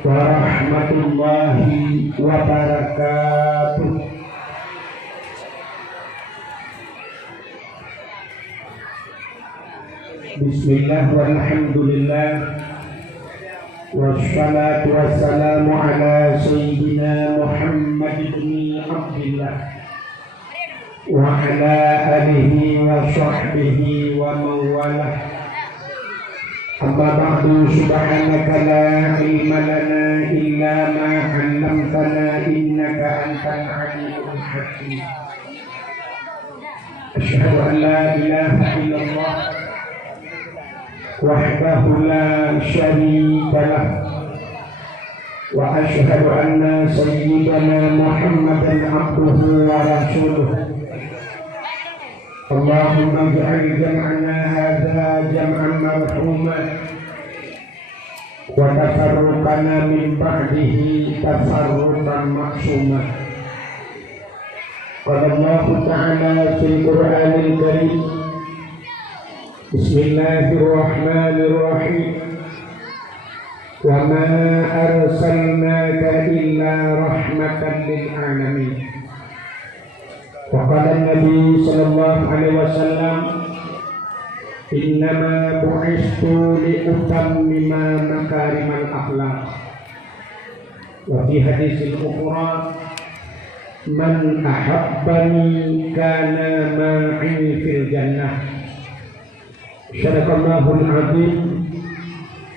warahmatullahi wabarakatuh. Bismillah walhamdulillah wassalatu wassalamu ala sayyidina Muhammad ibn Abdillah wa ala alihi wa sahbihi wa mawalah. Amma ba'du, subhanaka la ilma lana illa ma 'allamtana innaka antal alimul hakim. Asyhadu an la ilaha illallah wahdahu la syarika lah wa asyhadu anna sayyidana Muhammadan abduhu wa rasuluh. Allahumma ij'al jam'ana hadza jam'an marhuman wa tafarruqana min ba'dihi tafarruqan ma'suman. Qala Allah ta'ala fil Qur'anil Karim, Bismillahirrahmanirrahim, wa ma arsalnaka illa rahmatan lil alamin. Wa qala an-nabi sallallahu alaihi wasallam, innama bu'istu li utammima makarimal akhlaq. Wa fi hadisil ukhra, man ahabbani kana ma'i fil jannah. Sadaqallahul azim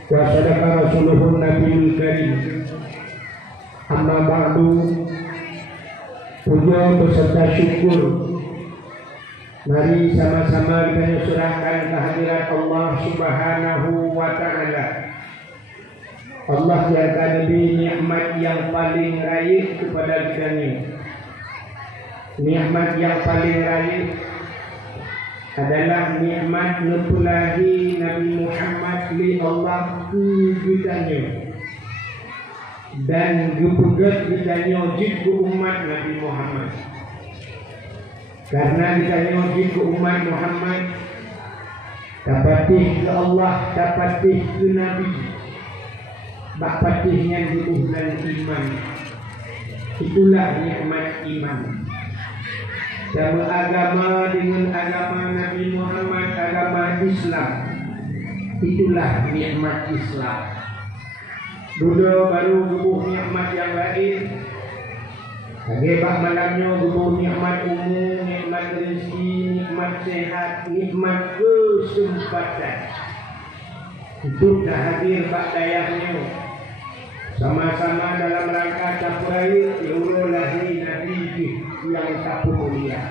wa sadaqa rasuluhun nabiyul karim. Amma ba'du, puja beserta syukur mari sama-sama kita serahkan kehadirat Allah Subhanahu wa ta'ala. Allah yang akan lebih nikmat yang paling raya kepada kita ni. Nikmat yang paling raya adalah nikmat nepulahi Nabi Muhammad li Allah kejutanya dan gepegat ditanya jid ke umat Nabi Muhammad. Karena ditanya jid ke umat Muhammad, dapatih ke Allah, dapatih ke Nabi, bapatihnya dibuhlan iman. Itulah nikmat iman. Sama agama dengan agama Nabi Muhammad, agama Islam, itulah nikmat Islam. Dulu baru gubuh nikmat yang lain. Lagi bak malamnya gubuh nikmat umum, nikmat rezeki, nikmat sehat, nikmat kesempatan. Itu dah hadir bak dayahnya. Sama-sama dalam rangka capai Euro lahir Nabi yang tak mulia.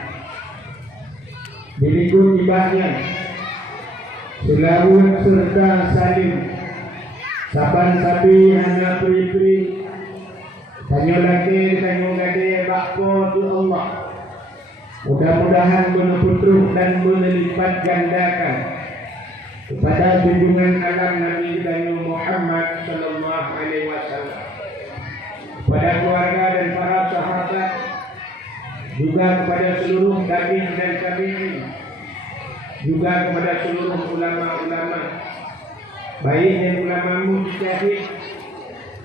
Berikut ibadahnya selalu serta salim. Saban sabi hanya peri-peri, tanya lagi, tanya gade, bakpo tu Allah. Mudah-mudahan menutup dan melipat gandakan kepada junjungan alam Nabi Daniel Muhammad sallallahu alaihi wasallam, kepada keluarga dan para sahabat, juga kepada seluruh tabi'in dan tabi'in, juga kepada seluruh ulama-ulama, baiknya ulama mujtahid,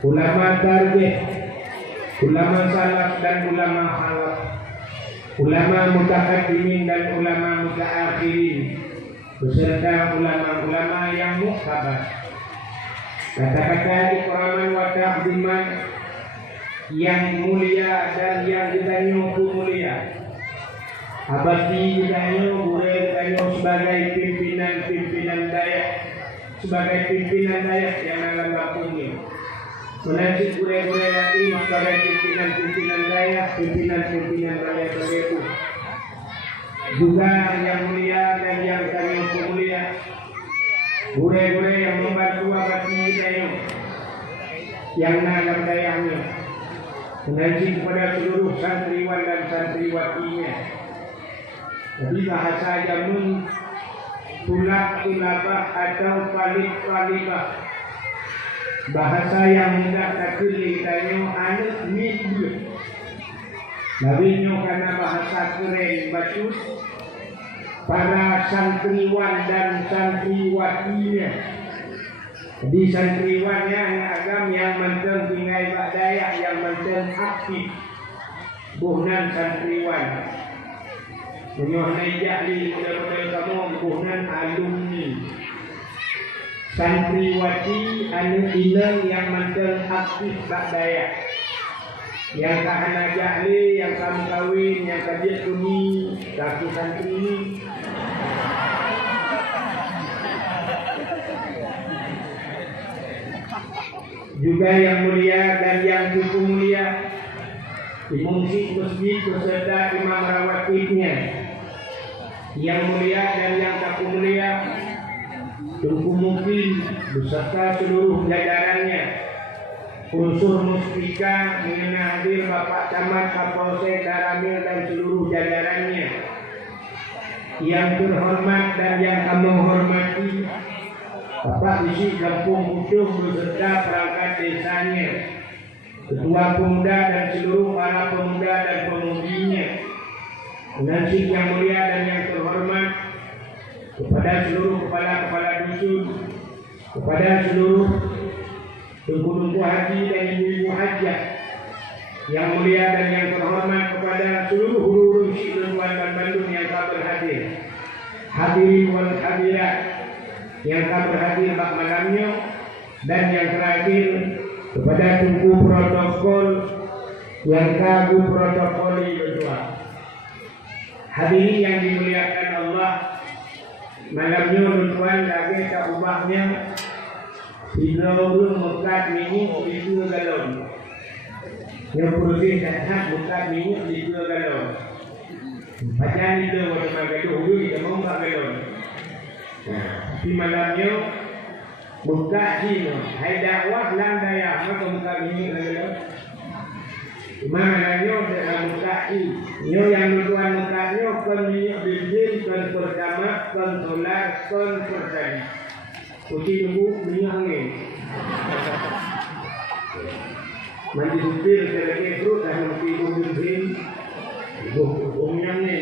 ulama tarjih, ulama salaf dan ulama khalaf, ulama mutaqaddimin dan ulama mutaakhirin, beserta ulama-ulama yang muhtabar. Kata-kata ikraman wa ta'ziman yang mulia dan yang ditanya mulia. Abadi ditanya, boleh ditanya sebagai pimpinan dayak, sebagai pimpinan dayak yang dalam kampungnya. Menajib boleh-boleh lagi sebagai pimpinan dayak, pimpinan dayak begitu. Juga yang mulia dan yang ditanya mulia, boleh-boleh yang membantu abadi ditanya, yang dalam dayaknya. Menajib kepada seluruh santriwan dan santriwatinya. Jadi bahasa jamun tulabah atau falibah, bahasa yang mudah tak ditanya anak minggu. Lainnya karena bahasa keren bagus, para santriwan dan santriwatinya Di santriwannya agam yang menteng tinggal Pak Dayak yang menteng aktif buhnan santriwan menyohnai jahli model-model kamu buhnan alumni santriwati anu ineng yang menteng aktif Pak Dayak yang kahana jahli yang kamu kawin yang kajian kuni satu santri ini juga yang mulia dan yang cukup mulia imam masjid beserta imam rawatibnya yang mulia dan yang tak mulia cukup mungkin beserta seluruh jajarannya unsur muspika mengenai hadir Bapak Camat Kapolsek Daramil dan seluruh jajarannya yang terhormat dan yang kami hormati Bapak Bisi Kampung Utuh beserta perangkat desanya, ketua pemuda dan seluruh para pemuda dan pemudinya, nasib yang mulia dan yang terhormat kepada seluruh kepala-kepala dusun, kepada seluruh tungku-tungku haji dan ibu-ibu hajah yang mulia dan yang terhormat kepada seluruh huru-huru Syekh dan Bandung yang telah berhadir, hadirin wal hadirat yang telah berhadir pada malamnya dan yang terakhir kepada tunggu protokol yang kagum protokoli berdua. Hadirin yang dimuliakan Allah, malamnya tuan lagi tak ubahnya hidro mekat minyak di 2 galon. Yang proses sehat mekat minyak di 2 galon. Bacaan itu macam galon dulu kita mau 4 galon. Di malamnya buka sini, hai dakwah lan daya, maka buka ini lagi. Malamnya dah buka ini. Nyo yang tuan mukanya kon minyak benzin, kon pertama, kon solar, kon pertani. Uci tunggu minyak ni. Mandi supir selagi terus dah mesti benzin. Minyak ni.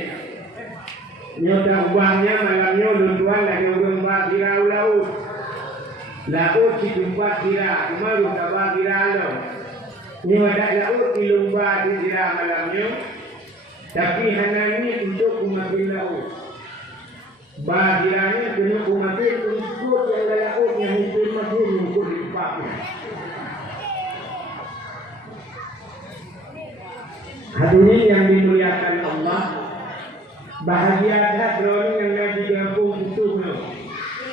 Nyoda uangnya malamnya tuan lagi orang kira laut si jumpa kira cuma lupa kira lo ni ada laut di lumba di kira malamnya tapi hanya ini untuk umatin laut bahiranya kena umatin untuk yang laut yang hidup masih untuk dipaknya hadirin yang dimuliakan Allah. Bahagia dah drone yang Nabi Kampung itu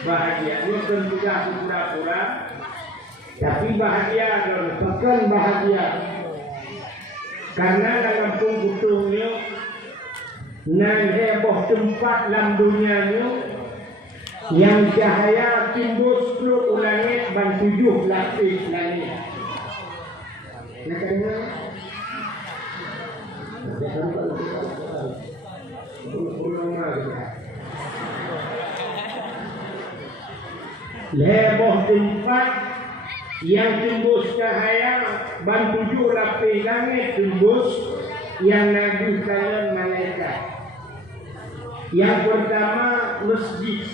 bahagia bukan tidak pura-pura tapi bahagia drone bukan bahagia karena dalam pungkutungnya nan heboh tempat dalam dunianya yang cahaya timbul 10 langit dan 7 lapis langit. Nakanya heboh tempat yang tembus cahaya dan 7 lapis langit tembus yang Nabi kalian malaikat. Yang pertama masjid.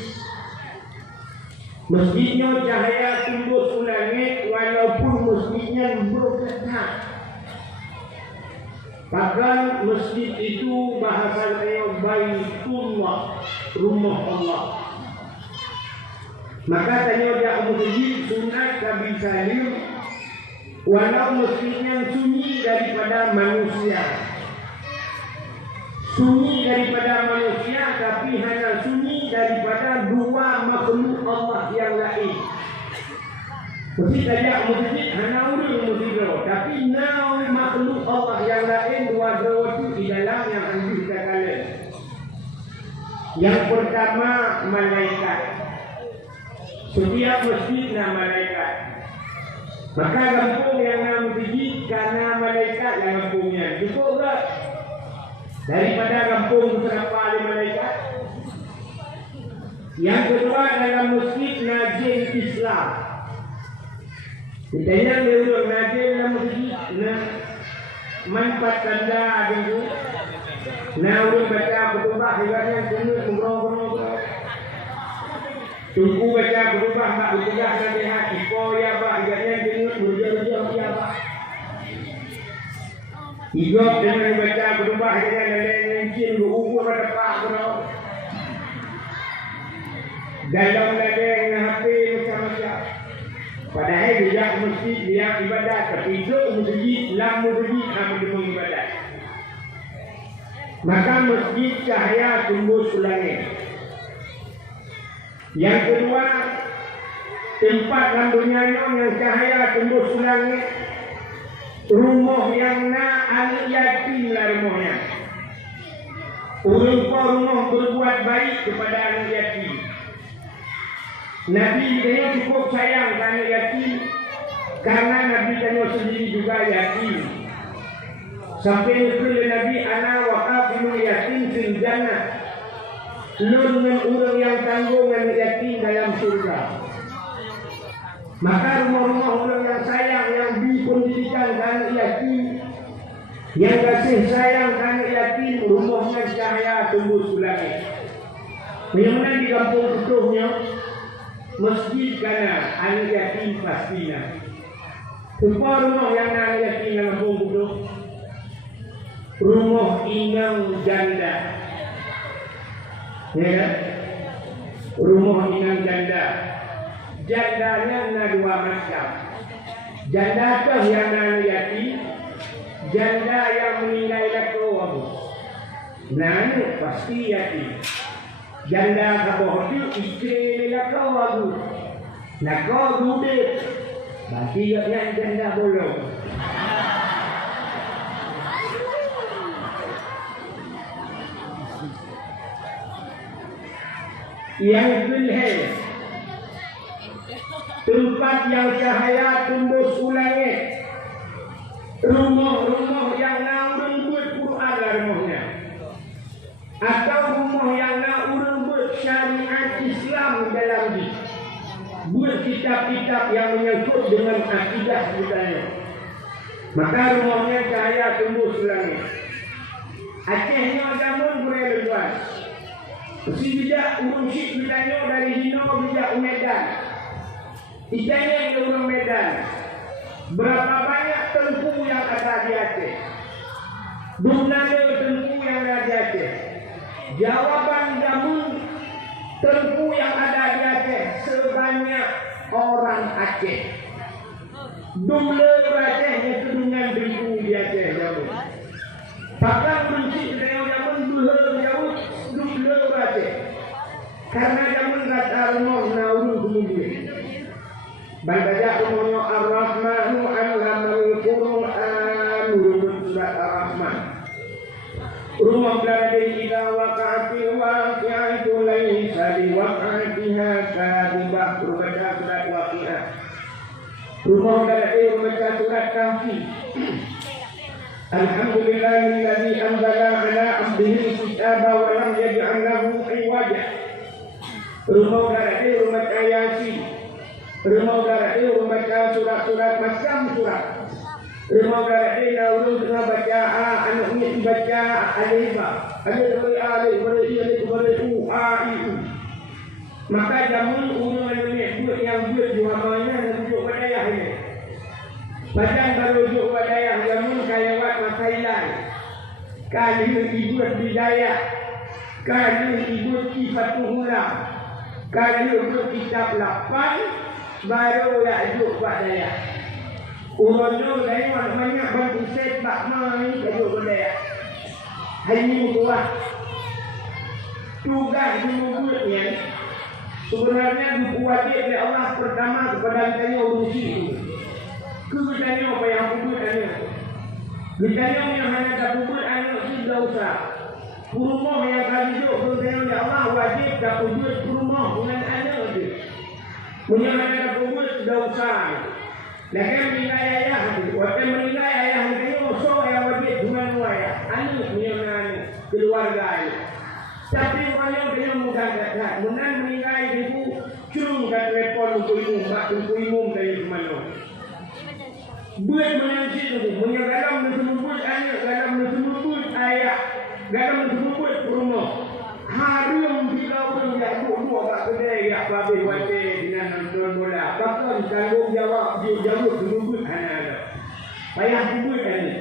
Masjidnya cahaya tembus langit walaupun masjidnya berketat. Bahkan masjid itu bahasanya Baitullah, rumah Allah. Maka tanya dia masjid sunat Nabi Salim, walau masjidnya sunyi daripada manusia. Sunyi daripada manusia, tapi hanya sunyi daripada 2 makhluk Allah yang lain. Mesti saja masjid hanya urus masjid, tapi 6 makhluk Allah yang lain 2 itu di dalam yang anjur kalian. Yang pertama malaikat. Setiap masjid nama malaikat. Maka kampung yang nama masjid karena malaikat yang kampungnya. Cukup tak? Daripada kampung berapa ada malaikat? Yang kedua dalam masjid najin Islam. Ditanya dia najin dalam masjid, manfaat tanda ada itu. Nah, orang baca khutbah hebatnya sini umroh. Tunggu baca berubah tak berubah nasihat. Ipo ya pak, ikannya jenuh berjauh-jauh ya pak. Igop dengan baca berubah dengan leleng berukur pada pak bro. Dalam leleng HP macam-macam. Padahal dia mesti dia ibadat, tapi itu masjid, lam masjid amat ibadat. Maka masjid cahaya tembus ke langit. Yang kedua, tempat dalam dunia yang cahaya tembus ke langit, rumah yang anak yatim lah rumahnya. Rumah berbuat baik kepada anak yatim. Nabi dia cukup sayang anak yatim karena Nabi dia sendiri juga yatim. Sampai itu Nabi ana waqafil yatim fil jannah. Lu dengan orang yang tanggung anak yatim dalam surga. Maka rumah-rumah orang yang sayang, yang beri pendidikan anak yatim, yang kasih sayang anak yatim, rumahnya cahaya tembus ke langit. Bagaimana di kampung Kutuhnya masjid kana anak yatim pastinya. Tempat rumah yang anak yatim dalam kampung Kutuh, rumah inang janda. Ya kan? Rumah inang janda. Jandanya ada dua macam. Janda tu yang anak yatim, janda yang meninggal laki. Nah, pasti yatim. Janda kabur tu isteri laki. Nak kau duit, berarti yang janda bolong. Yang kedua, tempat yang cahaya tembus ke langit. Rumah-rumah yang orang buat Quran lah rumahnya. Atau rumah yang orang buat syariat Islam dalam dia. Buat kitab-kitab yang menyangkut dengan akidah budaya. Maka rumahnya cahaya tembus ke langit. Acehnya agama boleh luas. Si bijak urung syik bertanya dari Hino bijak Medan. Ditanya ke orang Medan, berapa banyak tengku yang ada di Aceh? Jumlahnya tengku yang ada di Aceh. Jawaban jamun tengku yang ada di Aceh sebanyak orang Aceh. Jumlah Acehnya kedungan ribu di Aceh jamun. Bahkan mencik dengan jamun jumlah Aceh. Karena jamun kata rumah nauru kemudian. Baca umurnya Ar-Rahmanu Al-Hamil Quran surat Ar-Rahman. Rumah berada ila waqa'atil waqi'atu laysa liwaqa'atiha kadibah. Baca surat Waqi'ah. Rumah berada surat Kahfi. Alhamdulillahilladzi anzala ala abdihi kitaba wa lam yaj'al lahu iwaja. Rumah berada Yasin. Rumah berada baca surat-surat macam surat. Rumah berada urus dengan baca anak ni baca alif alif. Maka jamun urang ni buat yang buat jualannya tunjuk badayah ini. Padang baru tunjuk badayah jamun kayawat masailan. Kali dibuat bidayah. Kali dibuat Fatuhula. Kali dibuat kitab 8 baru ya'juk badayah. Urangnya lain banyak bantu set bakma ni ya'juk badayah. Ini buat tugas dibuatnya. Sebenarnya dibuatnya oleh Allah pertama kepada kita urusi itu. Kita apa yang buat ane. Kita yang hanya tak buat ane tidak usah. Rumah yang kali duduk bertanya oleh Allah wajib tak buat rumah dengan ane itu. Punya mana buat tidak usah. Lagi meninggal ayah itu. Waktu meninggal ayah itu so yang wajib dengan ayah. Ane punya ane keluarga itu. Tapi kalau dia mudah tak, mudah meninggal ibu, cung kat repot untuk ibu, mak untuk ibu dari mana? Buat menanti itu, menyagaram menjemput anak, garam menjemput ayah, garam menjemput rumah. Harum bila orang yang dua kat kedai yang habis wajib dengan nonton bola. Bahkan tanggungjawab dia jawab dulu anak-anak. Payah kubur kan ni.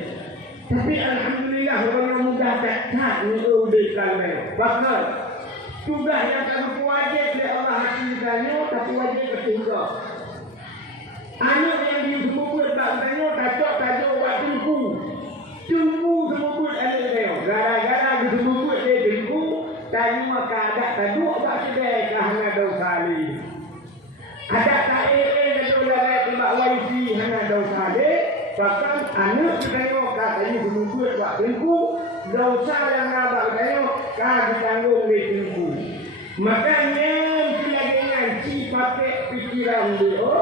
Tapi alhamdulillah orang mudah tak ni udah kalau bahkan tugas yang tak wajib oleh Allah hasilkannya tapi wajib ketinggal. Anak yang dia semua tak tanya tajuk buat tunggu. Tunggu semua buat anak dia. Gara-gara dia semua buat dia tunggu. Tanya maka ada tajuk buat sedek hanya dosa kali. Ada tak kata ulama timbak wifi hanya dosa kali. Bahkan anak tengok katanya semua buat tunggu. Dosa yang abang tengok kah ditanggung di tunggu. Makanya selagi ci pakai pikiran dia.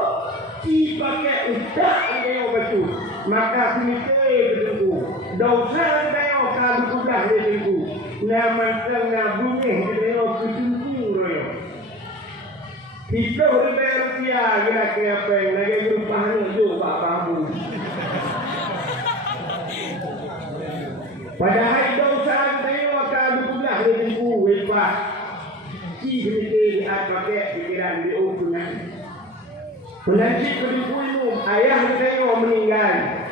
Ci pakai utak dia betul. Maka semite bertunggu. Dosa dia kalau sudah dia tunggu. Nama tengah bunyi dia bertunggu royo. Kita udah rupiah kira-kira apa yang lagi berupa juga babu. Padahal dosa dia kalau sudah dia tunggu. Wipah. Ci semite dia pakai pikiran dia punya. Nanti kedua ayah tengok meninggal.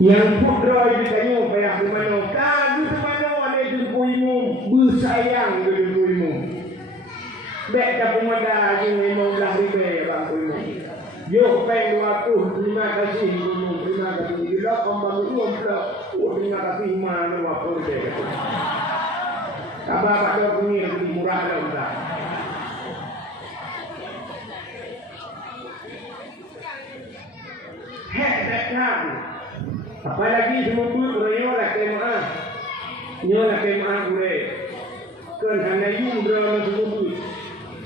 Yang putra itu tengok ayah di mana? Kau di mana ada jumpuimu bersayang jumpuimu. Baik tak pemada je memang dah ribe bang puimu. Yo peng 200 terima kasih puimu terima kasih. Bila kembali uang pula. Terima kasih mana waktu dia kata. Kabar pada punya lebih murah dah. Hektar. Apalagi semua nyolah kemaah. Nyolah kemaah gue. Kan hanya yudra semua.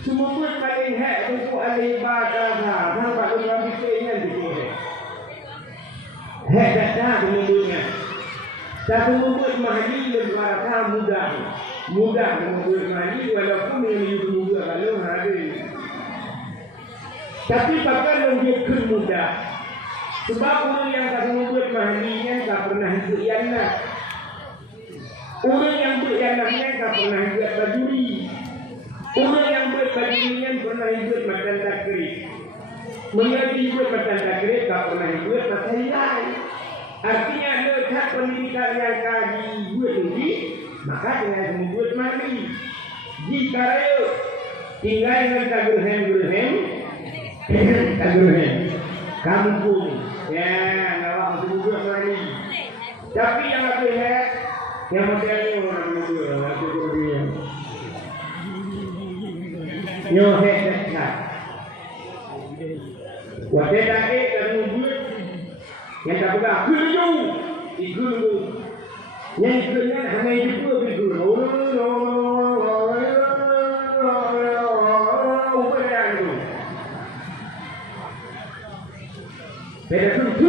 Semua paling hek untuk alih ibadah. Nampak dalam fikirnya begini. Hektar semuanya. Satu mulut mahdi berwarna mudah. Mudah mulut mahdi walaupun yang muda kalau hari. Tapi bahkan lebih mudah. Sebab orang yang tak membuat mahlinya tak pernah ikut yana. Orang yang buat yananya tak pernah ikut bajuri. Orang yang buat bajurinya pernah ikut makan takrik. Mengaji ikut makan takrik tak pernah ikut makan lain. Artinya letak pendidikan yang kaji buat tinggi, maka dengan membuat mahli. Jika tinggal dengan tagurhem, kampung. Ya, nak buat juga lagi. Tapi yang aku lihat, yang modelnya orang muda, aku dia. Nyohet dekat. Wajah tadi kamu buat, yang tak boleh gulu, gulu. Yang kedua hanya itu gulu. Beda tu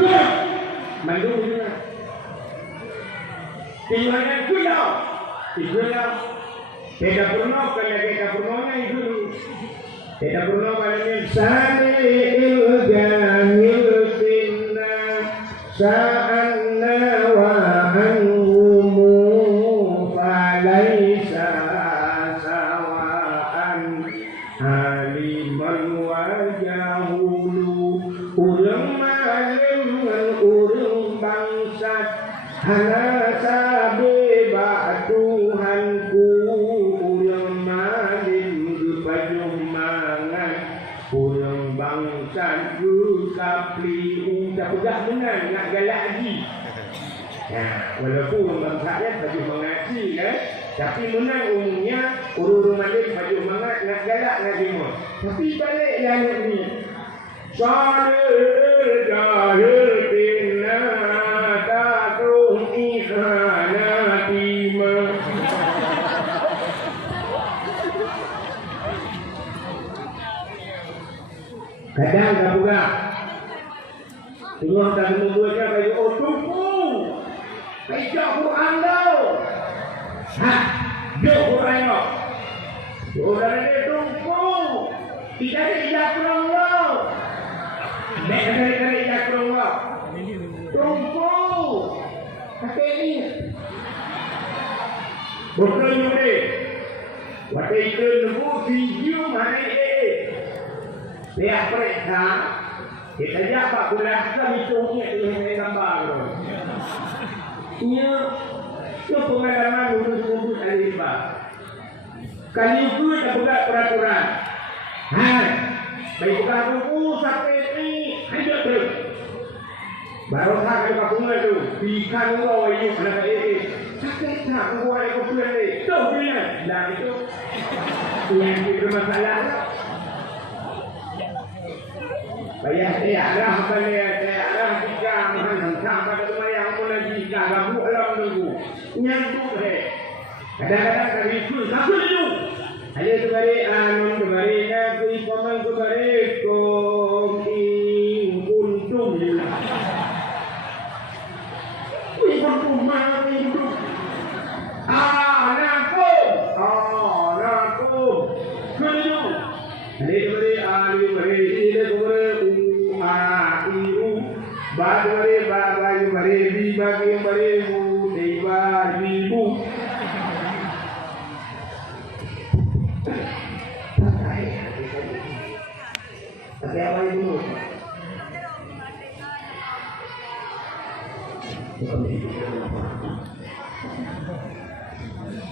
mandung juga. Tinggalnya kulau, ikulah. Beda purno kalau beda purnonya itu. Beda purno kalau sambil ganil tinna sa'anna wa anhumu falaisa sawa'an aliman wa jahulu ulama urung bangsat hana sabe ba Tuhanku urung malim gepajung mangan urung bangsat kapli unda pegang menang nak galak lagi. Walaupun bangsat dia baju mengaji kan, tapi menang umumnya urung malim baju mangat nak galak lagi semua. Tapi balik yang ni Jahil tina takrum ikhanatima. Kadang tak buka. Tengok tak membuatnya bagi tunggu. Baca Quran tau. Jok Quran tau. Orang ini tunggu. Tidak ada ijak Allah. Dari ijak Allah. Tunggu. Kata ini. Bukan ni. Waktu itu nunggu video mana ini? Lihat mereka. Kita jawab bulan hitungnya ini gambar. Ia pengalaman dulu kali ini. Kali itu kita buka peraturan. Baik buka buku sampai ini hanya tu. Baru tak ada bunga tu. Ikan gua ini ada ini. Sakit tak gua yang kupulan ni. Tu dia. Dah itu. Yang bermasalah. Bayar saya lah balik saya lah tiga mahal sampai ke rumah yang pun lagi gabu alam nunggu. Nyangkut kadang-kadang kami pun satu dulu. Ada kembali anu kembali kami pemang kembali koking untung juga. Untung mana untung? Anakku. Kau. Ada kembali anu kembali ini kembali iu. Badare babayu bare bi bagi bare mu dewa ibu. Apa itu?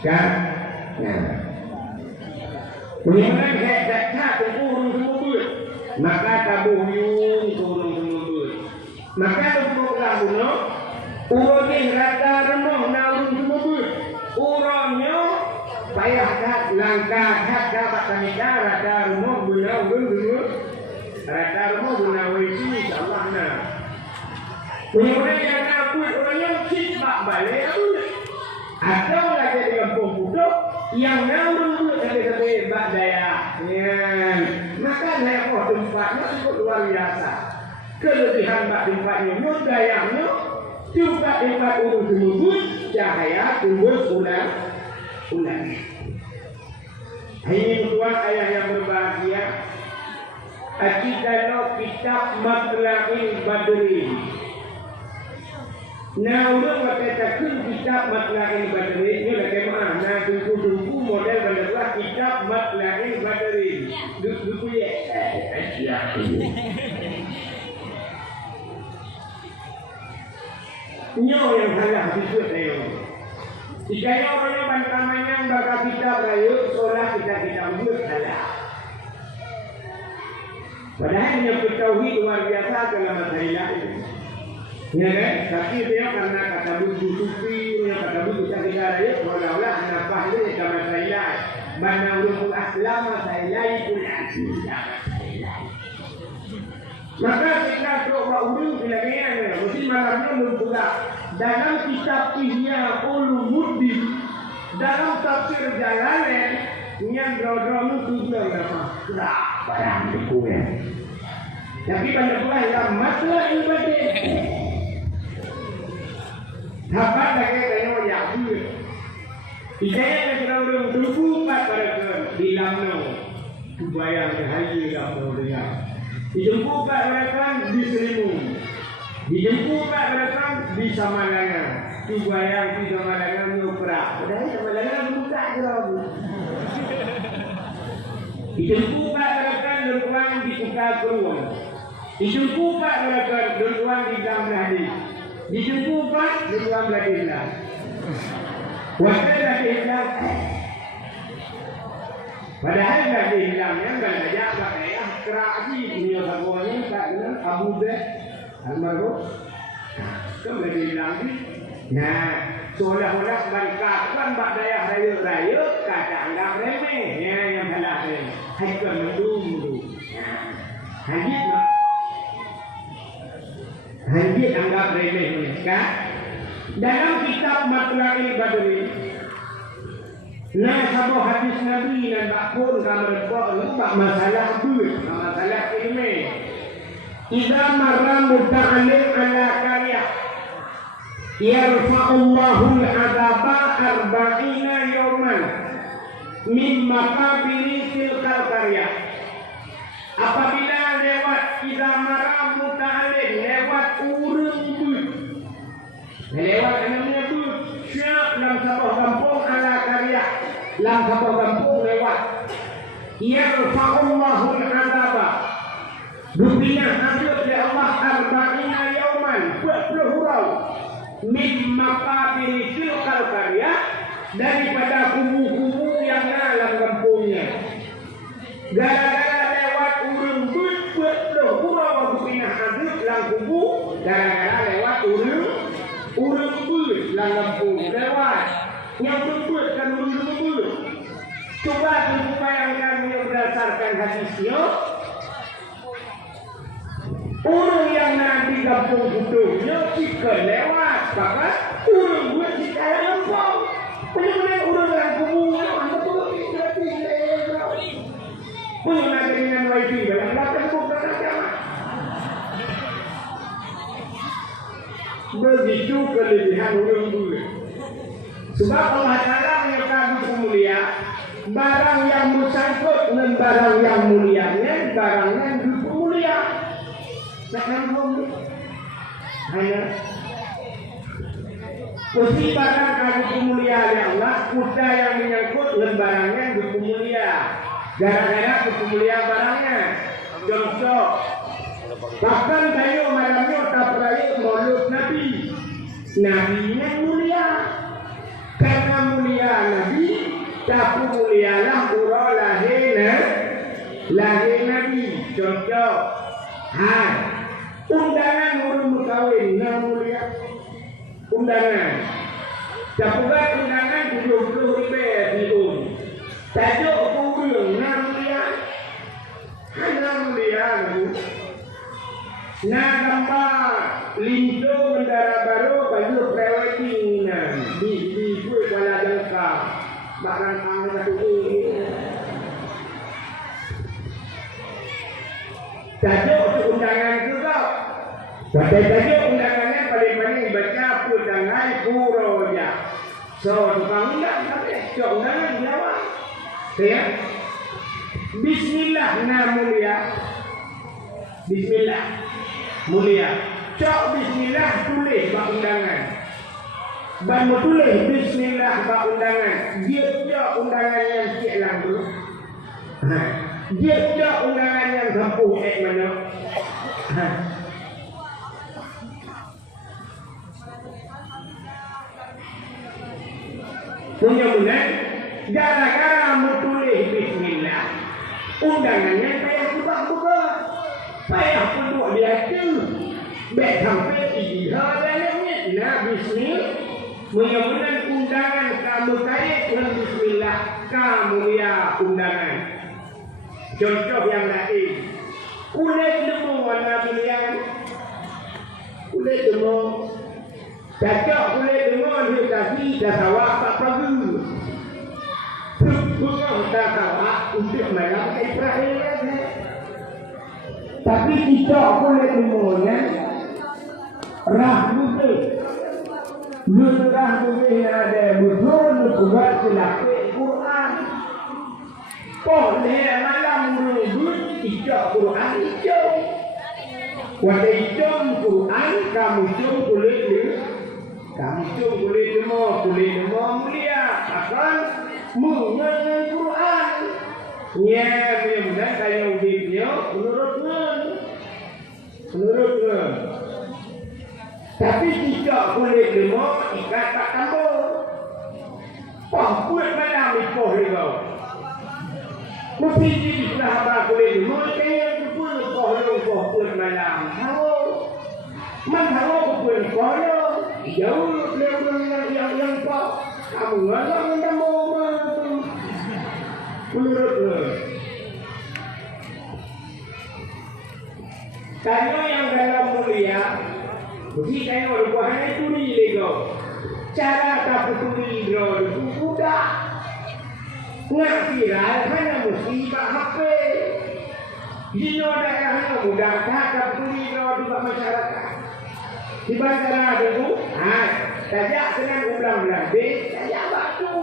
Kan? Nah. Kemudian hebat turun semua. Maka kabuyung turun semua. Maka untuk lagunya urutnya rata remong naurun semua. Urutnya payah kat langkah kat dapat tanita rata remong guna guna. Rata remong guna wisi insyaallah nah. Kemudian yang aku orangnya sibak balik atau lagi di kampung putuk yang naurun dari bak daya. Maka naik tempatnya cukup luar biasa. Kelebihan bak tempatnya gayanya juga tempat urus semut cahaya tumbuh ulang. Ini tuan ayah yang berbahagia. Akidah kitab Matla'il Badri. Nah, udah katakan kitab Matla'il Badri ini bagaimana? Nah, tunggu model adalah kitab Matla'il Badri. Dulu ya. Nyo yang salah disebut ayo. Jika orang bantamanya bakal kitab rayu, seolah kita buat salah. Padahal yang bertauhid luar biasa dalam masalah ini. Ya kan? Tapi dia karena kata buku sufi, kata buku cakap rayu, seolah-olah nafas ini dalam masalah. Mana ulul aslam masalah itu aslinya. Maka kita coba urus bilangnya, mesti malamnya membuka dalam kitab Ihya Ulumuddin, dalam tafsir Jalalain yang drodrom itu berapa? Barang itu ya. Tapi banyak pula yang masalah ibadah. Dapat lagi tanya yang dulu. Ijazah yang drodrom tubuh pada bilangnya, bayang haji dalam dunia. Dijemput mereka di Seribu, dijemput mereka di Samalanga. Cuba yang di Samalanga nyoprak, padahal Samalanga buka jauh. Dijemput mereka berpulang di Sukabumi, dijemput mereka berpulang di Gambrahdi, dijemput berpulang di Madinah. Waktu Madinah, padahal Madinahnya enggak ada pakai. Kerajaan punya sahabatnya tak Abu Bakar almarhum. Kemudian lagi, nah seolah-olah mereka kan bak daya raya kata anggap remeh, ya yang salah ni. Hai mendung. Hadis anggap remeh mereka. Dalam kitab Matla'il Badri. Nah, sebuah hadis Nabi dan bakpun kamar lupa masalah duit, masalah ilmu. Idza marra muta'allim ala qaryah yarfa'ullahu al-'adaba 40 yawman min maqabiri tilkal qaryah. Apabila lewat idza marra muta'allim lewat urang duit. Lewat namanya duit, syak dalam sebuah kampung ala lang kampung lewat. Yarfa'ullahul 'adaba. Rupina azab ya Allah arba'ina yauman 40 hurau min maqabir tilkal qarya daripada kubu-kubu yang dalam kampungnya. Gara-gara lewat urang 40 hurau rupina azab lang kubu gara-gara lewat urang lang kampung lewat yang betul kan urang. Coba bayangkan yang berdasarkan hadisnya. Orang yang nanti kampung hidupnya jika lewat, maka orang buat jika lempang. Benar-benar orang yang kumungnya, anda perlu gratis lewat. Punya dengan wifi, dalam belakang bukan agama. Begitu kelebihan orang dulu. Sebab Allah Ta'ala menyatakan mulia, barang yang bersangkut dengan barang yang mulianya, barangnya juga mulia. Nak nambung hanya posisi barang kami kemuliaan ya Allah, kuda yang menyangkut dengan barangnya juga mulia. Gara-gara kemuliaan barangnya. Contoh, bahkan kayu malamnya tak peraya maulud Nabi. Nabinya mulia. Karena mulia Nabi, tapi mulialah urah lahir Nabi. Contoh, undangan urung kawin yang mulia. Undangan. Capugat undangan 70 ribu diun. Tajuk kurung yang mulia. Hanya mulia Nabi. Nah gambar lintu bendara baru baju preweddingan di gue kuala jengkang barang kami satu ini. Tajuk undangan juga. Tajuk undangannya paling-paling dibaca putangan Puroja. So tukang undang tapi undangan jawab. Ya. Bismillah mulia. Bismillah mulia. Cok bismillah tulis bak undangan. Ban tulis bismillah bak undangan. Dia cok undangan yang cik lampu. Dia cok undangan yang kampung mana. Mudah-mudahan gara-gara menulis bismillah undangannya payah buka-buka, payah penduk dia tu baik sampai ijihah dalamnya. Nah bismillah mudah-mudahan undangan kamu kait dengan bismillah kamu ya undangan. Contoh yang lain, kulit lembu warna pilihan, kulit lembu cacok kulit lembu dia kasih dah sawak tak pagi. Bukan dah sawak untuk malam Israel. Tapi kita kulit lembunya rah putih. Rah putih ada betul kuat selapik Quran. Boleh malam menyebut kita Quran hijau. Wadah hijau Quran kamu hijau kulit lembu mulia. Akan mengenai Quran. Nya mudah-mudahan kaya hidupnya menurutnya. Tapi tidak kulit lembu ikat tak tambah. Kulit malam itu hijau. Mesti di sahabat kulit lembu kaya pun kulit malam. Tahu kulit koyo jauh lebih yang kau kamu nggak minta mau menurutmu. Kayu yang dalam mulia, mesti kayu berbuahnya itu nego. Cara tak tuli bro itu mudah. Nggak kira hanya mesti tak HP. Di daerahnya mudah tak tuli bro juga masyarakat. Di bandara itu, sajak dengan ulang-ulang sajak batu.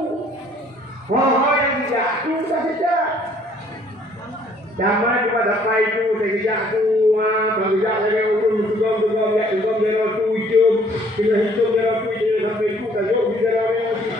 Yang jatuh sudah sejak. Zaman kita dapat itu sejak tu, sejak saya urus tugam ya jero 7, kita hitung jero 7 sampai itu kayu di jero ni.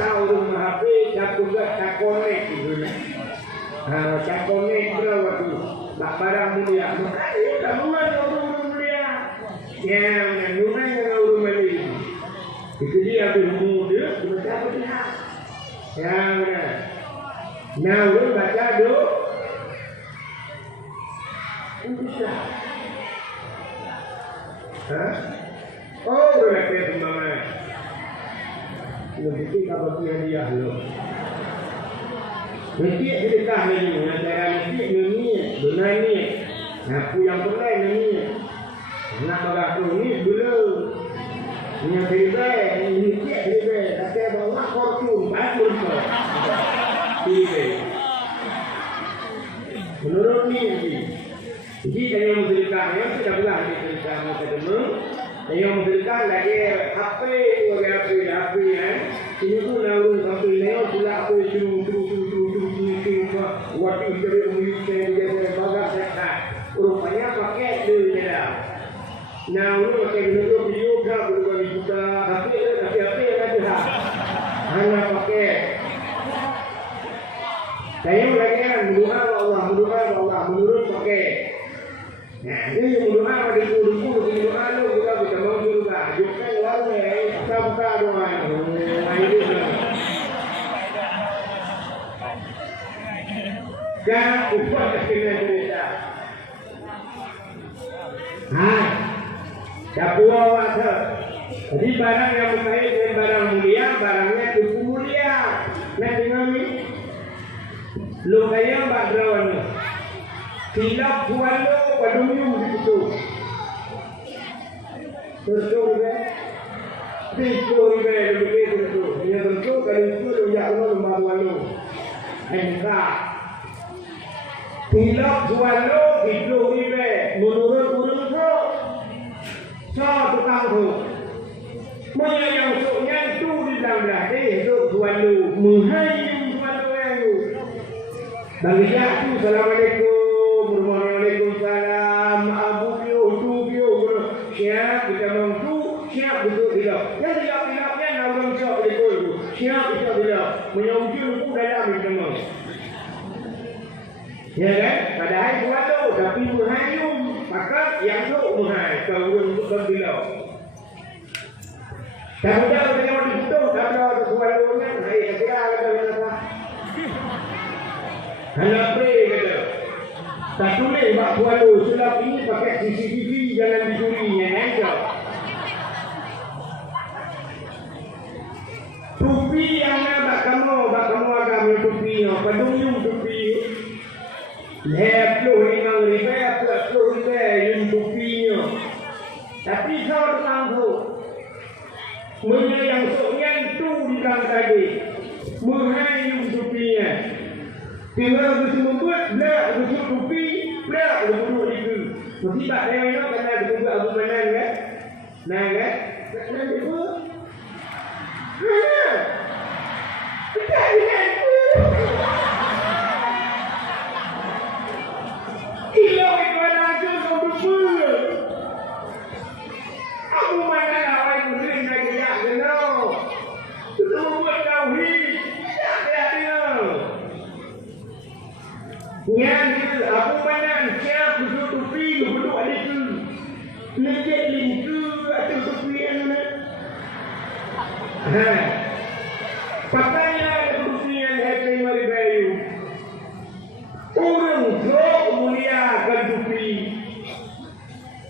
masa urung HP juga tak connect gitu. Tak connect berapa tu? Tak barang mulia. Makanya tak mulai urung mulia. Yang mulai dengan urung mulia. Itu dia bermuda baca Fatihah. Yang mana? Nah, urung baca doa. Bisa. Oh, berapa teman? Nanti kalau dia lo. Nanti sedekah ni, antara nanti ni, benar ni. Aku yang boleh ni. Nak bagaimana ni dulu. Yang beda, ini beda. Tapi bawa korun, bagus tu. Beda. Menurut ni. Jadi yang sedekah yang tidak boleh sedekah macam yang sedekah lagi HP ini pun lalu sampai leo sudah apa curu waktu dari umumnya dia bagai sedekah rupanya pakai dia dah. Nah orang pakai video kan berubah juga tapi ada dah. Hanya pakai. Saya lagi berdoa Allah menurut pakai. Nah, ini berdoa pada guru berdoa lu juga bisa mau juga. Jumpa lalu buka doa. Jangan lupa kena cerita. Capua waktu. Jadi barang yang berkait dengan barang mulia, barangnya cukup mulia. Nah, dengan ni, lu kaya mbak drawan. Silap buat lo pada minum di situ. Terus lebih itu. Dia tentu kalau itu ya Allah lembaga lo. Enggak. Silap buat lo itu lebih menurut urut lo. So tukang tu. Mana yang soknya tu di dalam dah itu buat lo. Menghayum buat lo yang tu. Bagi dia tu assalamualaikum. Waalaikumsalam. Abu bio siap kita mampu siap betul tidak yang tidak yang orang siap betul siap kita tidak menyambut pun dalam memang ya kan padahal buat tu tapi menghayum maka yang tu menghayum kalau untuk berbilau tak boleh kalau dibutuh kalau sesuai dengan hai kira ada apa hanya pray kata. Tak tulis Pak Kuala sulap ini pakai CCTV jangan dicuri ya. Tupi yang nak kamu agak tupi no, padung tupi. Lep lo ringang riba, lo riba yung tupi no. Tapi kau tahu, yang soknya tu di dalam tadi, menghayung tupinya. Tinggal bersih membuat, belah bersih tupi, belah bersih itu. Mesti tak ada yang kena dibuka Abu Manan kan? Nah kan? Kena dibuka. Kita ingat tu. Ilau ikan aja kau bersih. Abu Manan awal muslim dah kerja kenal. Kita membuat tauhid. Yang Abu Manan siap duduk tupi duduk ada tu lejek lingku atau tupi yang mana pakainya ada tupi yang happy mari bayu orang sok muliakan tupi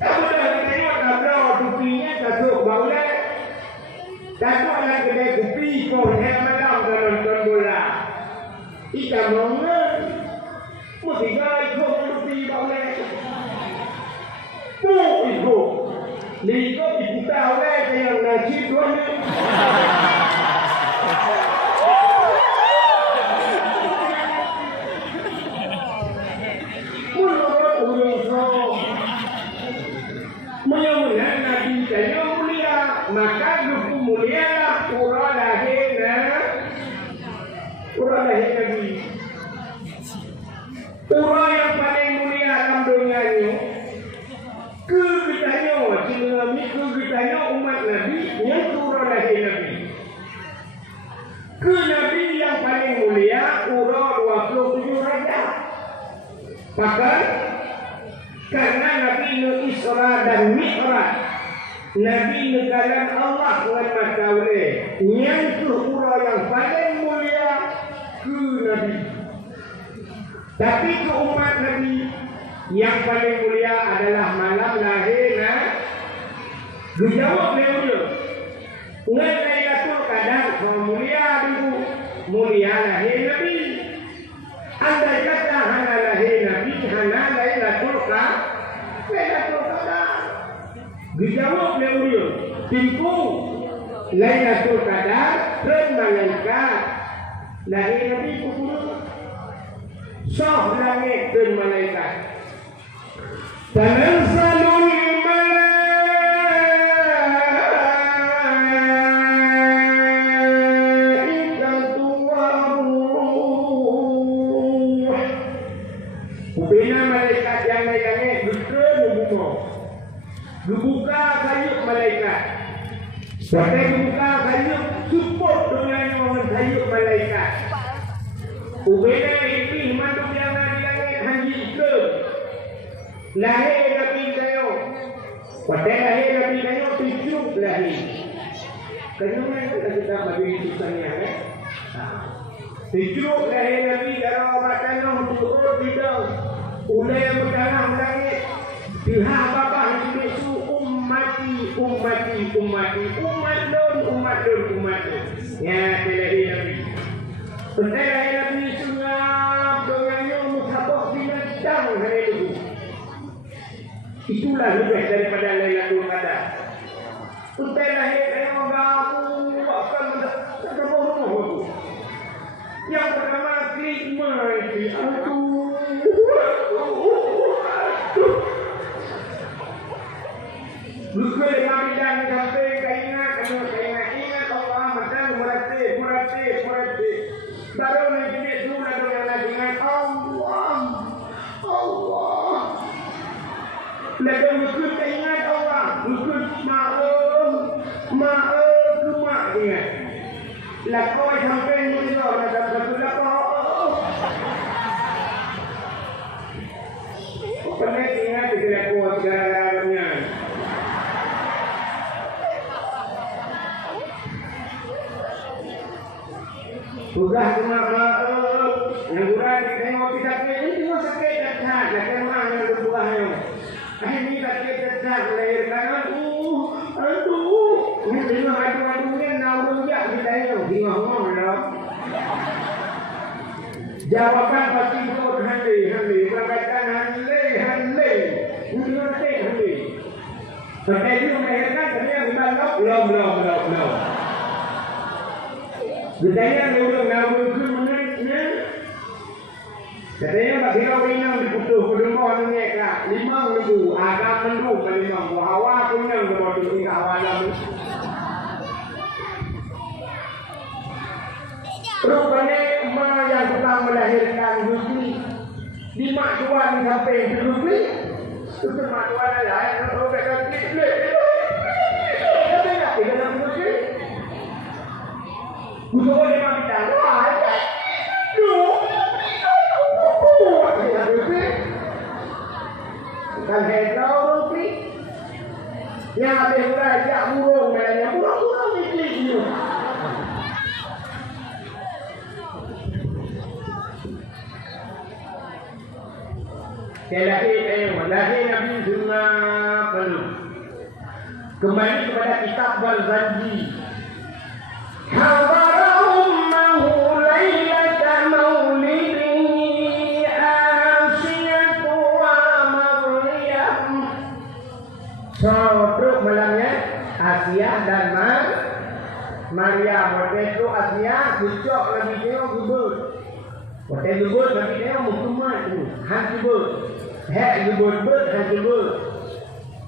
apa dah tengok tablau tupinya kasut baulah kasut lah kedai tupi kau yang malam kalau nonton bola kita mana mesti gaya ikut tupi boleh. Ikut. Ikut diputar oleh yang nasib tuan ni. Mulia-mulia Nabi saya mulia, maka duku mulia lah urang lahir Nabi. Orang yang paling mulia dalam dunia ini kita umat Nabi yang surah lahir Nabi ke Nabi yang paling mulia ura 27 derajat. Bahkan karena Nabi nu Isra dan Mi'raj, Nabi negara Allah dengan mataule yang ke ura yang paling mulia ke Nabi. Tapi ke umat Nabi yang paling mulia adalah malam lahir dijawab beliau ngan Lailatul Qadar mulia dulu mulia lahir Nabi. Andai kata hana lahir Nabi hana Lailatul Qadar dijawab beliau timpu Lailatul Qadar dan malaikat lahir Nabi kubur soh langit dan malaikat tanazzalul malaikatu waruh. Ubina malaikat yang naik-naik betul buka. Dibuka kayu malaikat. Sampai dibuka kayu support dengan orang kayu malaikat. Ubina ini manduk yang naik-naik haji ke lahir Nabi kayu. Pada lahir Nabi kayu tujuh lahir. Kenapa kita bagi susahnya tujuh lahir Nabi darah makanan untuk bidang ulai berdarah langit pihak bapa Yesus umat ya lahir Nabi. Pada lahir Nabi sungap dengannya musabah binatang hari itu. Itulah lebih daripada Lailatul Qadar. Untuk lahir orang aku akan berbohong. Yang pertama kelima itu luka dengan bidang sampai ingat Allah macam murati baru nanti itu dengan Allah Lalu luka ingat Allah luka maaf ingat lakau sampai mulia ada satu lakau pernah ingat di lakau segala-galanya sudah cuma yang kurang ditengok kita ini cuma sakit cacat lakau mana yang berbuahnya ini sakit cacat melahirkan aduh ini lima aduh-aduhnya naurunnya kita ini ngomong dong jawaban pasti itu handi perkataan handi ini handi sampai itu melahirkan ternyata bilang belum Betanya naurun mengenai katanya bagi kau ini yang diputuh kedua orangnya 5.000 agak mendung ke 5 hawa punya berbodoh ini awalan rupanya emak yang telah melahirkan Husni 5 tuan sampai Husni itu 5 tuan adalah yang robekkan klik katanya di dalam Husni Gusto ko naman kita. Kan heto rupi. Yang ada raja burung namanya burung itu. Lahir Nabi Zuma penuh. Kembali kepada kitab Al-Zanji. Sodok malamnya Asia dan Maria. Waktu itu Asia kucok lagi dia gubur. Waktu gubur lagi dia mukumat tu. Han gubur. Hek gubur han gubur.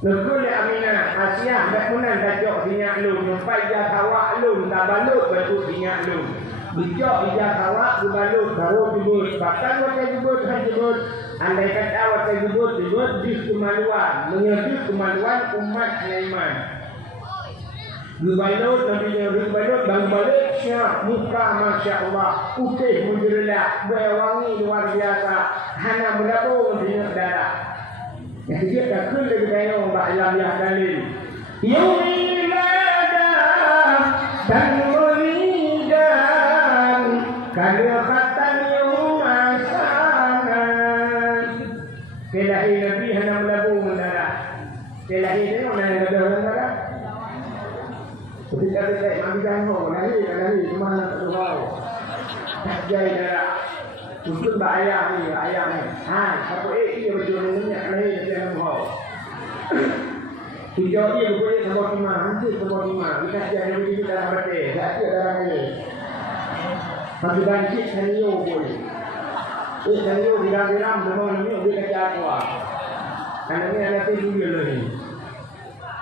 Nukul Aminah Asia bakunan dajok dinyak lu. Nampai dia kawak lu. Tak balut batu dinyak lu. Bijok dia kawak balut baru gubur. Bahkan waktu gubur han gubur. Andai kata waktu disebut dis kemaluan, menyebut kemaluan umat iman. Berbalut, Nabi berbalut, bang balik syak muka Masya Allah, putih menjerat, berwangi luar biasa, hana berlaku menjerat darah. Yang dia tak kena lagi tengok Mbak Alam yang dalil. Yumiladah dan mulidan, kada khatan yumasanan. Kelahi Nabi hana berlaku mendarah. Kelahi dia orang yang berdarah. Ketika saya ambil jangan lari, cuma nak keluar. Tak jaya darah. Mungkin ayah ni. Satu dia berjuangnya lari dari kau. Tujuh dia boleh sebab lima. Kita jadi begini dalam hati. Tak ada dalam ni. Masih banyak senior boleh. Senior diram semua ni boleh kerja kuat. Anak ni anak tu dulu lagi.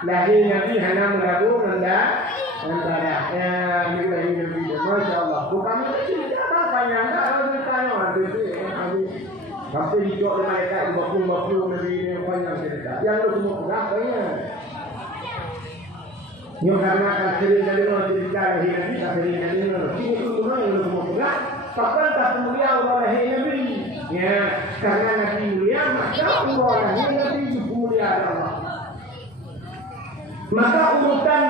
Lahir Nabi hana merabu rendah. Ya, Masya Allah. Bukan cerita banyak, tak ada tanya. Sampai dijual oleh mereka, bapung Nabi ini banyak cerita. Yang itu semua berapa? Yang karena akan sering dari orang cerita lahir Nabi, tak sering dari orang. Ini semua yang semua berapa? Bahkan tak mulia Allah lahir Nabi. Ya, karena Nabi mulia, maka Allah lahir Nabi juga mulia Allah. Maka urutan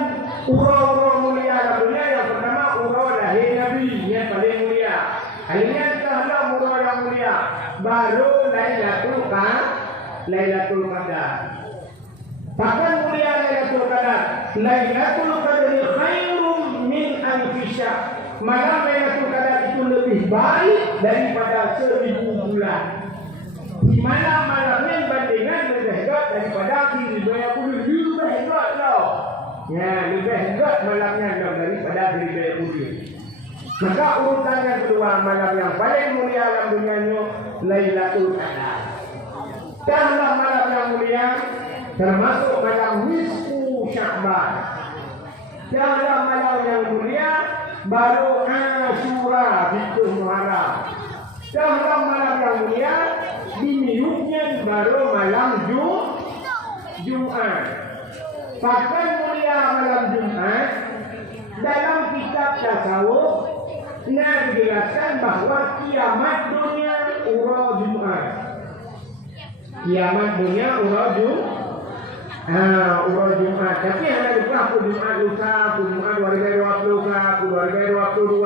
urau mulia dunia yang pertama urau lahir Nabi yang paling mulia. Akhirnya setelah urau yang mulia baru Lailatul Qadar. Bahkan mulia Lailatul Qadar. Lailatul Qadar khairum min alfi syahr. Malam Lailatul Qadar itu lebih baik daripada 1000 bulan. Di mana malamnya bandingan lebih hebat daripada 1000 bulan. Lebih hebat tau. Ya, lebih hebat malamnya daripada 1000 bulan. Maka urutan yang kedua malam yang paling mulia dalam dunia Lailatul Qadar. Dalam malam yang mulia termasuk malam nisfu Sya'ban. Dalam malam yang mulia baru Asyura itu Muharram. Dalam malam yang mulia diniupnya baru malam Jumat. Bahkan mulia malam Jumat dalam kitab tasawuf dijelaskan bahawa kiamat dunia urau Jumat. Kiamat dunia urau Jumat. Tapi hanya lupa Jumat lusa, Jumat 2020, 2022.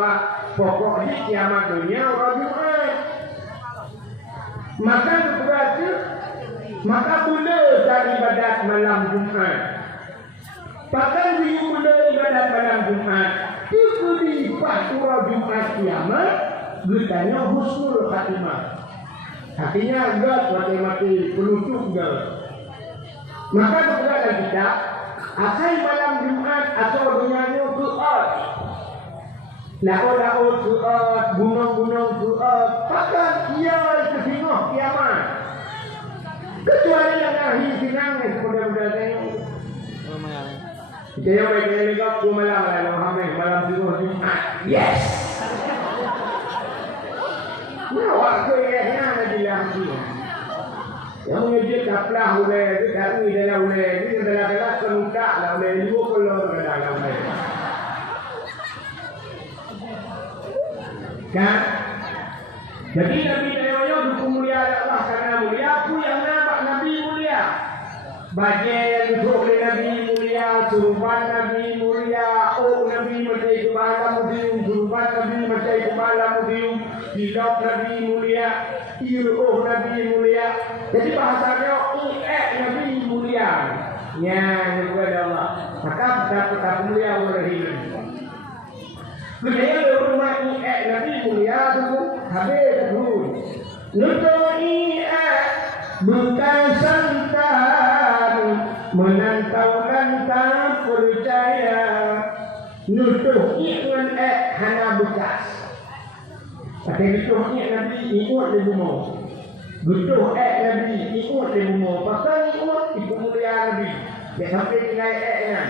Pokoknya kiamat dunia urau Jumat. Maka boleh dari ibadat malam Jumat. Bahkan boleh ibadat malam Jumat. Itu di urau Jumat kiamat, bertanya husnul khatimah. Artinya enggak mati penutup enggak. Maka kepada kita asal malam Jumat atau dunia Jumat. Laut Jumat, gunung Jumat, bahkan ia itu tengok kiamat. Kecuali yang ahli sinang mudah-mudahan tengok. Kita yang baik aku malam Jumat. Yes. Waktu yang ada di langit. Yang menyebut kaplah oleh kami dalam oleh ini adalah kerutak oleh 20 dalam oleh. Kan? Jadi Nabi Dayoyo dukung mulia Allah karena mulia. Aku yang nampak Nabi mulia. Bagi yang duduk oleh Nabi mulia, suruhan Nabi mulia, Nabi macam kepala mudium, suruhan Nabi macam kepala mudium, hilap Nabi mulia, Nabi mulia. Jadi bahasanya Nabi mulia. Ya, kepada Allah. Maka tetap mulia oleh hidup. Kemudian rumah Nabi mulia itu habis dulu. Nutoi bukan santan menantau-nantau percaya. Nutuh dengan hana bekas. Tapi nutuhnya Nabi ikut di rumah. Nutuh Nabi ikut di rumah. Pasal ikut mulia Nabi. Dia sampai tinggal kan.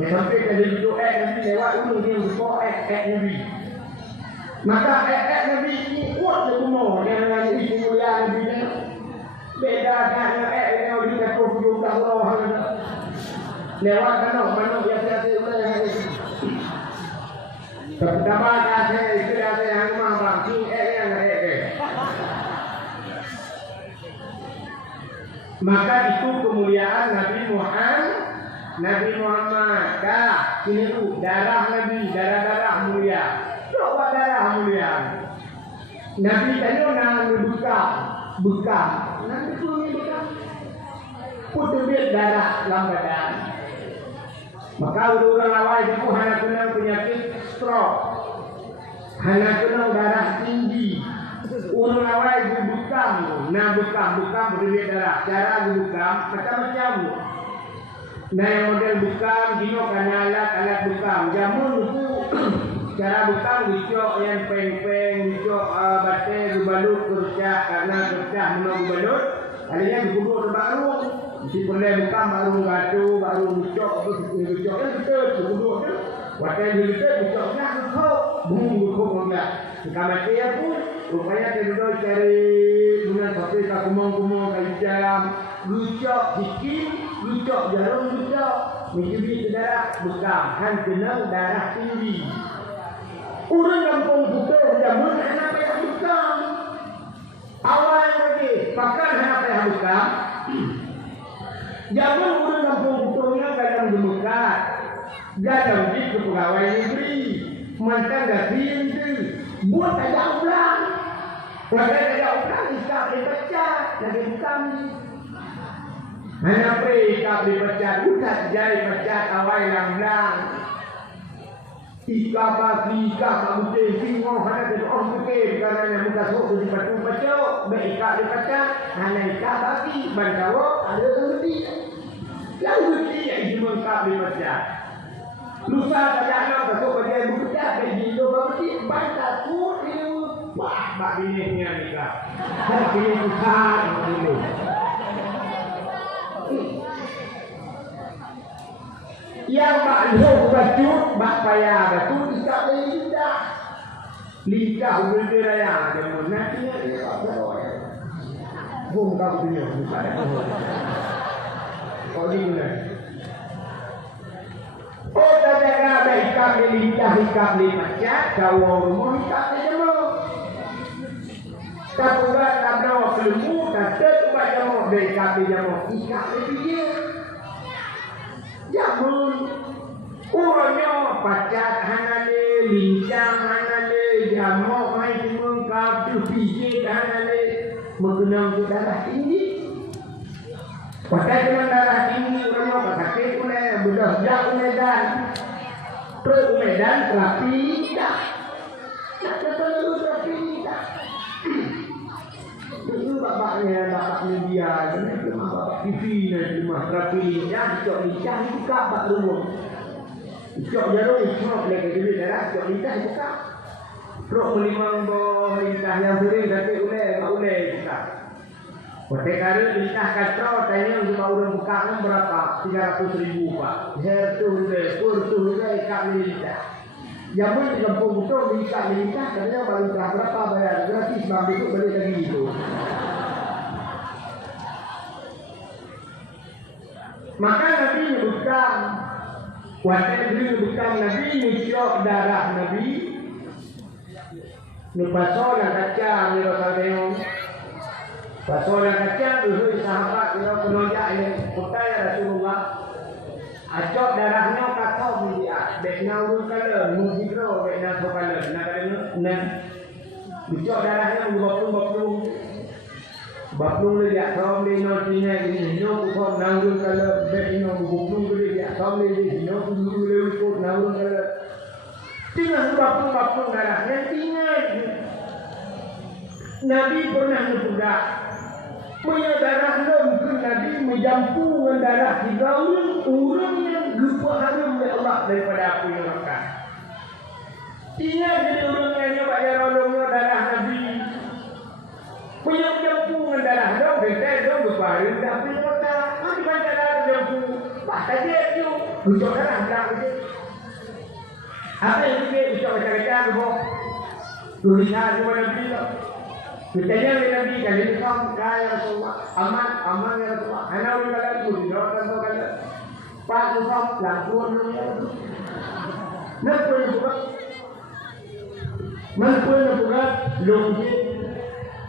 Dia sampai ke nutuh Nabi lewat ulu dia buka Nabi. Maka Nabi ikut di rumah. Dia dengan ikut mulia Nabi ni. Beda dengan yang dikatakan 70 tahun. lewat manuk yang biasa boleh. Pertama kali itu ada yang mampu yang maka itu kemuliaan Nabi Muhammad. Ini tu darah Nabi, darah mulia. Coba darah mulia. Nabi tadi nak bekam. Nabi tu ni bekam. Putih darah dalam badan. Maka orang awal itu hanya kena penyakit stroke, hanya kena darah tinggi. Orang awal itu bekam, putih darah. Cara bekam macam-macam. Nah yang model bekam, dino kena alat bekam. Jamun itu cara bekam dicok yang peng-peng, dicok batai, gubalut, kerja karena kerja menang gubalut. Adanya dikubur baru. Si boleh buka baru dicok yang betul duduk tu waktu dicoknya bung enggak kamar dia pun rupanya duduk cari dengan sampai ke kumong kaijam lucok sikit lucok jarum lucok menjadi darah bekam kenal darah tinggi orang kampung butuh jamun anak payah bekam awal lagi pakai anak payah bekam. Jangan orang kampung-kampungnya kadang demukat, kadang di pegawai negeri, mantan gaji itu, buat aja ulang, ikat dipecat, jadi bukan. Hanya ikat dipecat, bukan jadi pecat awal lang. Ikat bagi, ikat mungkin singgung hanya jadi orang fikir kerana muka sok di pacuk, ikat dipecat, hanya ikat bagi, bantawa ada seperti. Yang bukti yang dimengkap dipecat. Lusa kadang-kadang besok kerja bekerja gaji itu berarti bantah pun itu bak bininya nikah. Tapi besar ini. Yang maklum bacut bak payah betul tidak lidah berderaya dengan nantinya dia tak berdoa. Bung kau punya bukan. Oh di mana? Oh tak ada ikat lidah ikat macam kau orang ikat dia tak pernah tak berdoa kelemu tak tertutup jamu ikat dia ikat dia. Jamun orangnya pacat hanale lincang hanale jamu main mengkap tu pijit hanale mengenang darah tinggi. Pakai dengan darah tinggi orangnya pakai oleh bedah Medan, terus Medan terapi tak, tak terlalu terapi tak. Itu bapak media, cuma bapak TV cuma terapi cok lincah itu kak bak rumah, cok jarum cok lagi jadi darah cok lincah itu kak. Terus melimang boh lincah yang sering tapi oleh kita. Pada kali lincah katro tanya untuk orang buka berapa 300.000 pak. Hertu ikat lincah. Jamun di kampung betul ikat lincah katanya baru berapa bayar gratis bang itu balik lagi itu. Maka Nabi menyebutkan waktu menyebutkan Nabi menciok darah Nabi. Nupasola kaca Yerusalem. Pasola kaca itu sahabat yang penojak yang kota Rasulullah. Acok darahnya kacau dia. Dekna urus kalau mujibro dekna sokalo. Nak dicok darahnya baplung dia som dia notinya ini no usah nanggung kalau dekna baplung dia som dia no dulu ikut nanggung kalau tinggal baplung darahnya tinggal. Nabi pernah berbudak punya darah mungkin Nabi menjampu dengan darah tiga orang yang lupa harum oleh Allah daripada api neraka. Tinggal jadi orang yang nyoba jarolongnya darah Nabi punya menjampu dengan darah dong dong berbaring dah api neraka. Di mana darah menjampu? Pak tadi itu ucap darah bilang itu. Apa yang dia ucap macam-macam tu? Tulisan cuma Nabi lah. Kitanya Nabi kali kam kaya Rasulullah aman ya Rasulullah ana ulil itu didoakan kalau Pak Yusuf langsung nak pun juga mampu juga lagi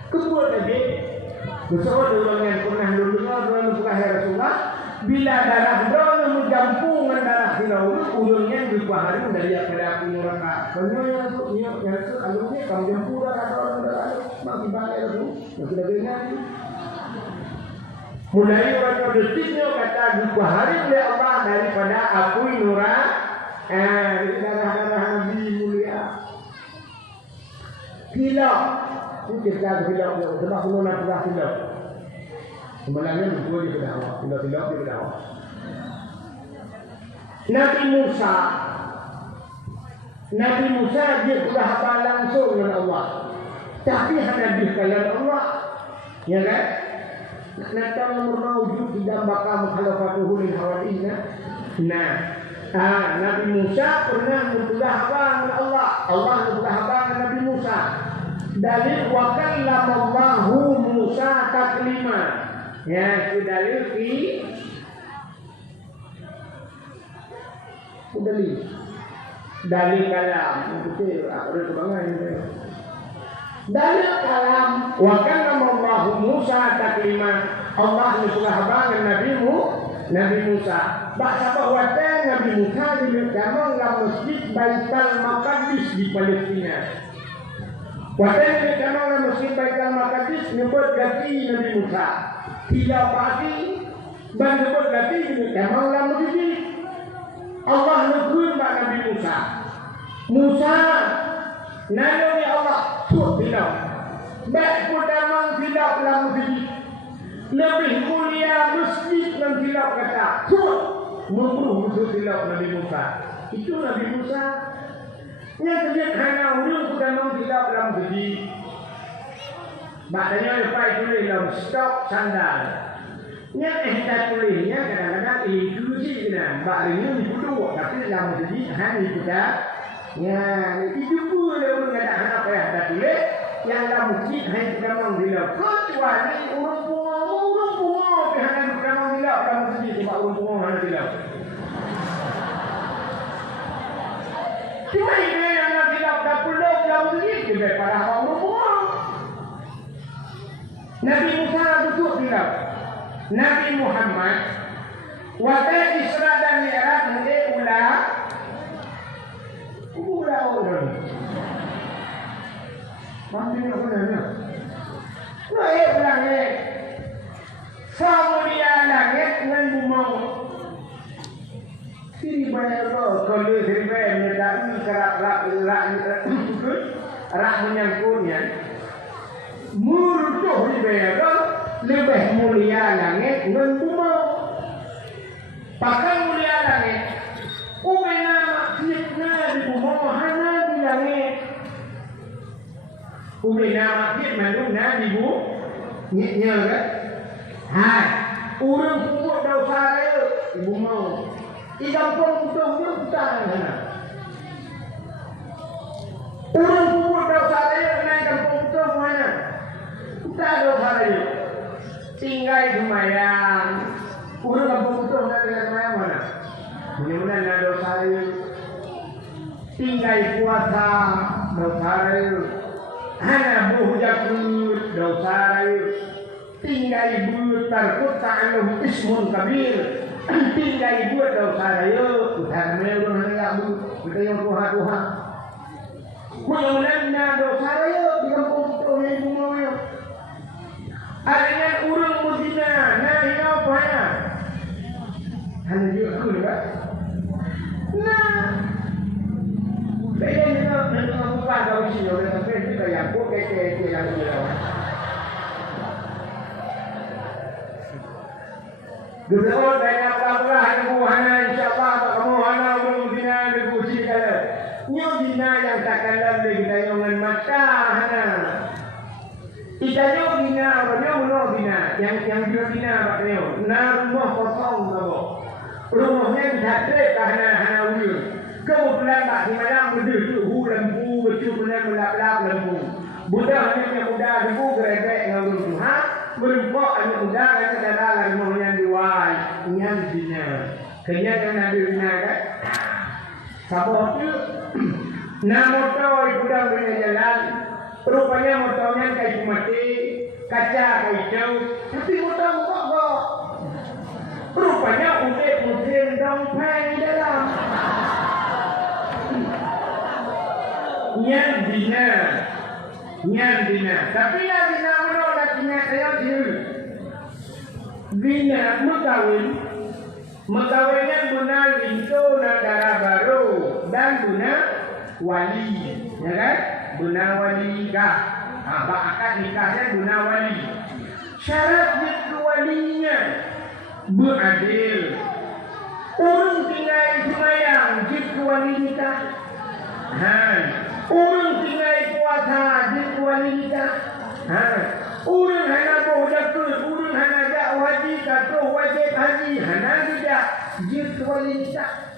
kebuat lagi besok dengan pernah dulu dengan suka Rasulullah bila darah doang menjampungan darah silau ujungnya di hari dari pada neraka sebenarnya yang alumni kamu jampu darah doang masih banyak itu sudah dengar mulai orang detiknya kata di hari oleh Allah daripada aku darah Nabi mulia hilang ini kita hilang sebab punya nak hilang sebenarnya betul di dakwah hilang di dakwah Nabi Musa dia sudah hafal langsung dengan Allah tapi hanya dikalian Allah ya kan nanti nomor mawujud tidak bakal mukhalafatuhu lil hawadina Nabi Musa pernah sudah hafal dengan Allah sudah hafal dengan Nabi Musa dalil wa kallamallahu Musa taklima ya itu dalil dalil kalam itu ada kebangan ini dalil kalam wa kallamallahu Musa taklima Allah sudah hafal dengan Nabi Musa bahasa bahwa Nabi Musa di masjid Baitul Maqdis di Palestina. Waktu kamu masjid Baitul Maqdis nyebut ganti Nabi Musa. Tidak pasti ban nyebut ganti kamu masjid. Allah nyebut Nabi Musa. Musa naluri Allah tuh bilang. Baik pertama bilang dalam masjid. Lebih mulia masjid yang bilang kata tuh membunuh musuh bilang Nabi Musa. Itu Nabi Musa. Yang terjadi hanya urung sudah menghilang dalam biji. Maknanya lepas tulis dalam stok sandal. Yang kita tulisnya kadang-kadang inklusi kena. Maknanya dipuduk tapi dalam biji hanya kita. Ya itu pun orang ada anak apa yang ada tulis. Yang dalam biji hanya kita menghilang. Kecuali urung pungo hanya kita menghilang dalam biji sebab urung pungo hanya hilang. Cuma ini yang tidak pulau jauh ini daripada orang semua. Nabi Musa itu bilang, Nabi Muhammad, waktu Isra dan Mi'raj ulah orang. Mungkin apa namanya? Langit, kemudian langit dengan bumi. Sini banyak kalau sampai menjadi rak menyangkutnya murutuh di banyak lebih mulia langit dengan bumi. Pakai mulia langit, ubena maksudnya di bumi hanya di langit. Ubena maksudnya di bumi, ni kan? Hai, orang kubur dosa dia di bumi. Di kampung putus putar mana? Orang kubur dosa dia naik kampung putus mana? Putar dosa dia. Tinggal semayang. Orang kampung putus nak tinggal semayang mana? Mudah-mudahan nak dosa dia. Tinggal puasa dosa dia. Hanya buhjakut dosa dia. Tinggal buat tarkut ta'alum ismun kabir. Tinggal buat dosa dia, Tuhan mereka hanya kita yang Tuhan. Mudah-mudahan dosa dia di kampung Tuhan yang bumi. Adanya urang muzina, nah ini apa ya? Hanya juga aku juga. Nah, saya ni nak buka daun sini, orang sampai kita yang buat keke yang ni. Duduk dengan Allah ibu hana insyaallah kamu hana belum bina dipuji kala. Nyo bina yang tak kalah dengan dayangan mata hana. Kita nyo bina nyo bina yang bina baknyo. Na rumah kosong nabo. Rumahnya tak ada hana uyun. Kemudian tak simadang berduduk lembu bercukupan melap-lap lembu. Budak hanya muda lembu gerebek dengan Tuhan. Berempok anak muda anak dalam rumahnya diwai, yang dina. Kenya Nabi Bina kan? Sabot tu, na motor itu dah bina jalan. Rupanya motornya kayu mati, kaca kayu, tapi motor kok. Rupanya udah musim dompeng di dalam. Nyan bina. Tapi lah bina menolak bina saya sendiri. Bina Mekawinnya guna lintu negara baru dan guna wali, ya kan? Guna wali nikah. Akad nikahnya guna wali. Syaratnya walinya beradil. Orang tinggal semayang jika wali nikah. Orang tinggal puasa jika wali nikah. Orang hana bodoh, orang hana jak wajib atau wajib haji, hana tidak jika wali nikah.